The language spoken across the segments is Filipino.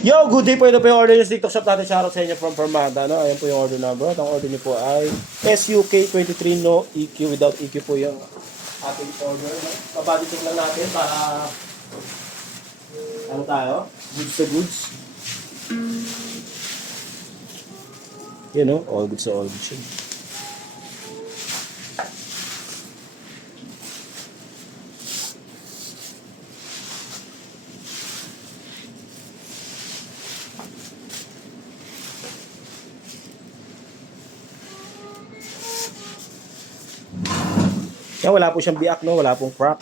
Yo, good day po. Ito po yung order niyo sa TikTok shop natin. Shoutout sa inyo from Permada. No? Ayan po yung order number. At ang order niyo po ay SUK23 no EQ. Without EQ po yung ating order. No? Babaditin lang natin para ano tayo? Goods to goods. Yan no? All goods to all goods yun. Yan, wala po siyang biak, no? Wala pong crack.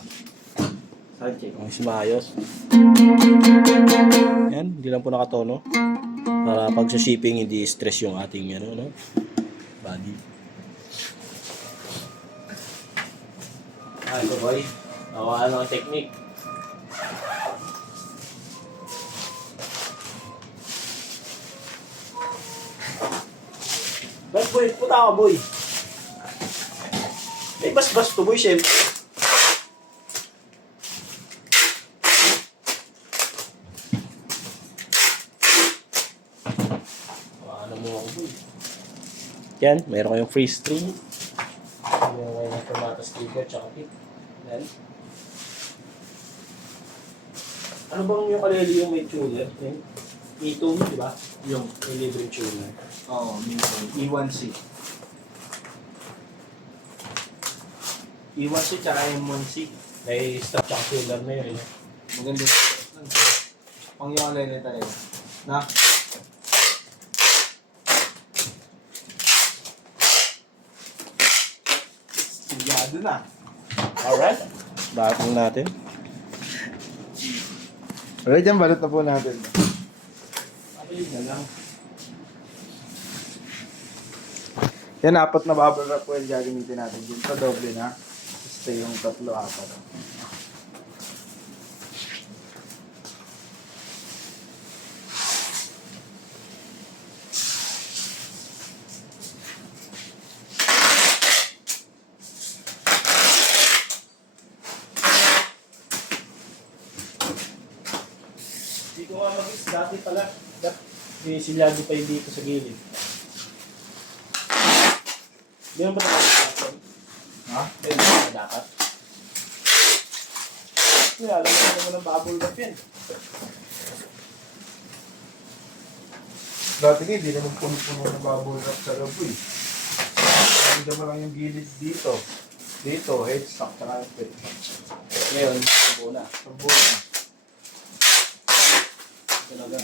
Ang simayos. Yan, hindi lang po nakatono. Para pag sa shipping, hindi stress yung ating ano, no? Body. Ito boy. Nawaan ang technique. Boy, puta ka boy. May bas-bas to boy, syempre. Ano mo ako boy. Yan, mayroon kayong free string. Mayroon kayong Permata sticker, tsaka tip. Yan. Ano bang yung kaleli yung may tuner? E2, di ba? Yung may libreng tuner. Oo, minsan. E1C. E1C tsaka M1C. May stop tsaka tuner na yun. Maganda. Pang yung alay talaga. Na? Sigado na. Alright. Bakit natin? Alright, dyan balot na po natin. Ayun na lang. Yan, 4 na bubble wrap po yung gagamitin natin. Yung pa doble na. Basta yung 3-4. Hindi ko nga mag-is. Dati pala. Sinisilyago pa yung dito sa gilid. Hindi mo ba dapat? Ha? Hindi mo ba dapat? Kaya alam mo naman ng bubble wrap yan. Dati nga, hindi naman puno-puno na bubble wrap sa labo eh. Hindi mo lang yung gilid dito. Dito, headstock, tsaka yung pet. Ngayon, subo na. Sambo na. Talaga.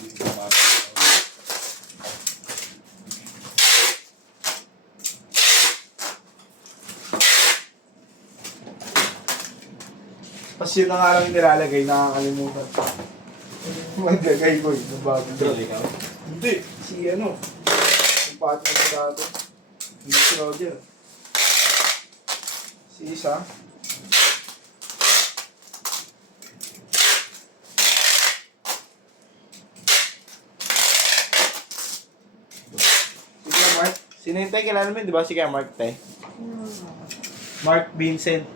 Tapos yun na nga lang yung nilalagay, nakakalimutan. Maglagay ko yung bubble wrap. Ikaw? Hindi, si ano, yung partner ko dati. Hindi si Roger. Si isa. Si Kuya Mark. Sino yung tayo? Kilala mo yun, di ba? Si Kuya Mark tayo. Mark Vincent.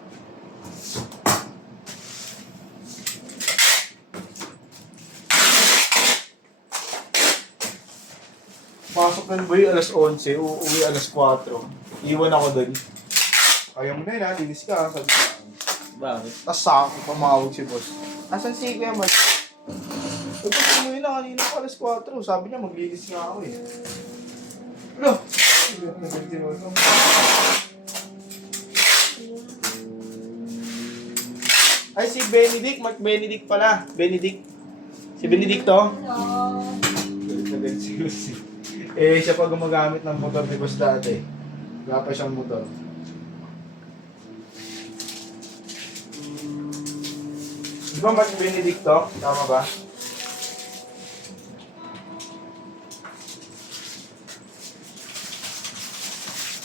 Pasok ng boy alas 11, uuwi alas 4. Iwan ako doon. Kaya mo na yun ha, linis ka ha, sabi ko. Bakit? Tapos sa akin, pamawag si boss. Asan si Kuya Mark? Eh, boss, umuwi na kanina ko alas 4. Sabi niya, maglinis nga ako eh. Ano? Ay, si Benedict. Mark Benedict pala. Benedict. Si Benedicto? Eh, siya pa gumagamit ng motor ni boss dati. Wala pa siyang motor. Di ba Mark Benedicto? Tama ba?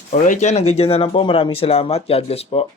Alright yan, hanggang dyan na lang po. Maraming salamat. God bless po.